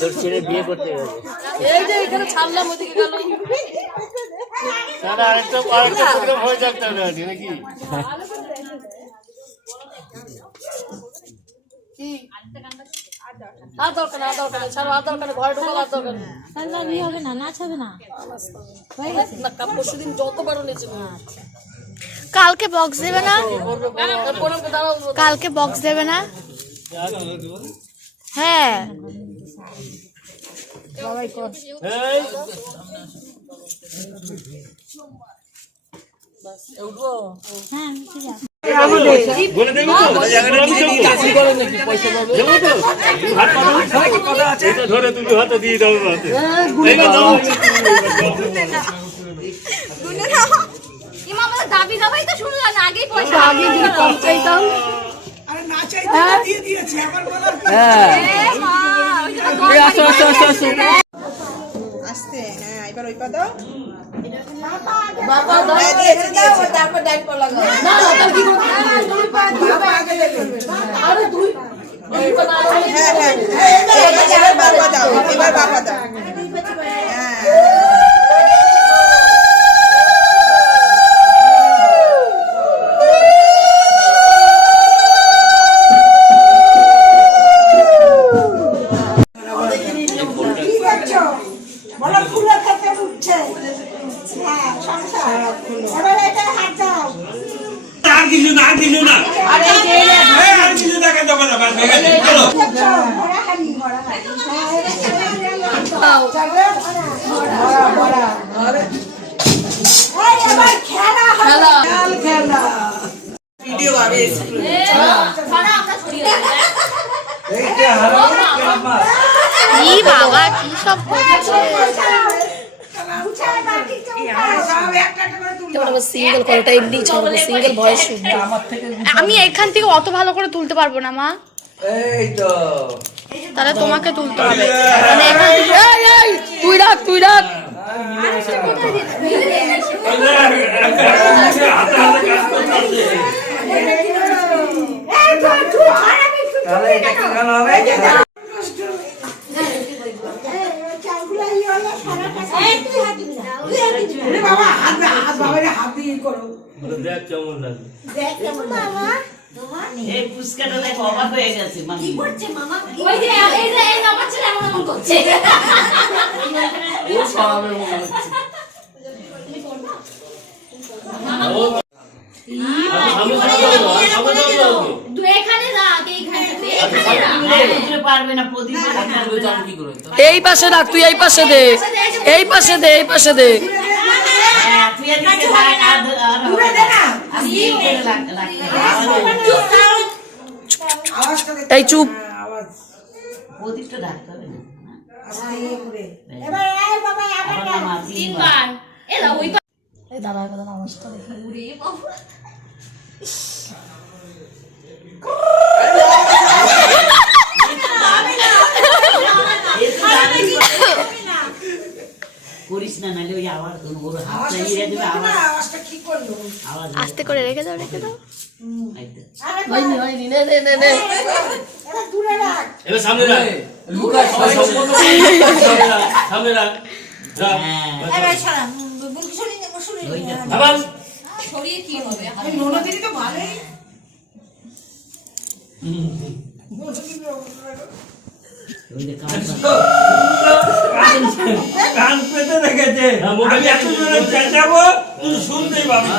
তোর ছেলে বিয়ে করতে গেছে, এই যে এখানে ছাড়লাম ওদিকে গেল। দাদা আরেকটা প্রোগ্রাম হয়ে যাক তাহলে আজকে নাকি? কি আর দরকার না, দরকার ছাড়ো, আর দরকার ঘরে ঢোকার আর দরকার তাহলে হবে না, নাচ হবে না, হয়ে গেছে না। পরশুদিন যত বারো নিয়েছে। কালকে বক্স দেবে না? কালকে বক্স দেবে না? হ্যাঁ ধরে তুমি হাতে দিয়ে দাও, দাবি দাবাই তো শুনলাম না, আগেই পয়সা আগে যদি কম চাইতাম। আরে না চাইতে দিয়ে দিয়েছে আবার বলো। আস্তে, হ্যাঁ এবার ওই পা দাও। বাবা দাও দিয়েছে দিয়েছে, তারপর ডাইট পড় লাগা। না না তার কি করতে? দুই পা বাবা আগে দেবে। আরে দুই পা না। হ্যাঁ হ্যাঁ এবার বাবা দাও, এবার বাবা দাও। হ্যাঁ বাবা কি সব করছে। সিঙ্গেল কলটা এমনি ছাড়বো, সিঙ্গেল ভয়েস শুনবো। আমি এখান থেকে অত ভালো করে তুলতে পারবো না মা, তাহলে তোমাকে তুলতে হবে। মানে এখান থেকে তুই রাখ, তুই রাখ। দেখ কেমন লাগে। এই পুস্কাটা দেখো অবাক হয়ে গেছে। কি করছে মামা? ওই যে এই যে এই আমার ছেলে এমন করছে। ও সামনে মনে হচ্ছে। এই পাশে রাখ, তুই এই পাশে দে, এই পাশে দে, এই পাশে দে। এই চুপ। প্রদীপটা ঢাকতে হবে না। দাঁড়া দাঁড়া অবস্থা দেখে করিস না, নাহলে ওই আওয়াজ ওর হাত লাগিয়ে দেবে। আওয়াজটা কি করলো? আস্তে করে রেখে দাও, রেখে দাও। হয়নি হয়নি, নে নে নে নে। এবার দূরে রাখ। এবার সামনে রাখ, সামনে রাখ। এবার সরা বুলকি সরিয়ে আবার সরিয়ে কি হবে? এই ননদিনী তো ভালোই। ওই যে কাজ কান পেতে রেখেছে হ্যাঁ, মোবাইল আমি এত জোরে চেঁচাবো তুই শুনতেই পাবি না।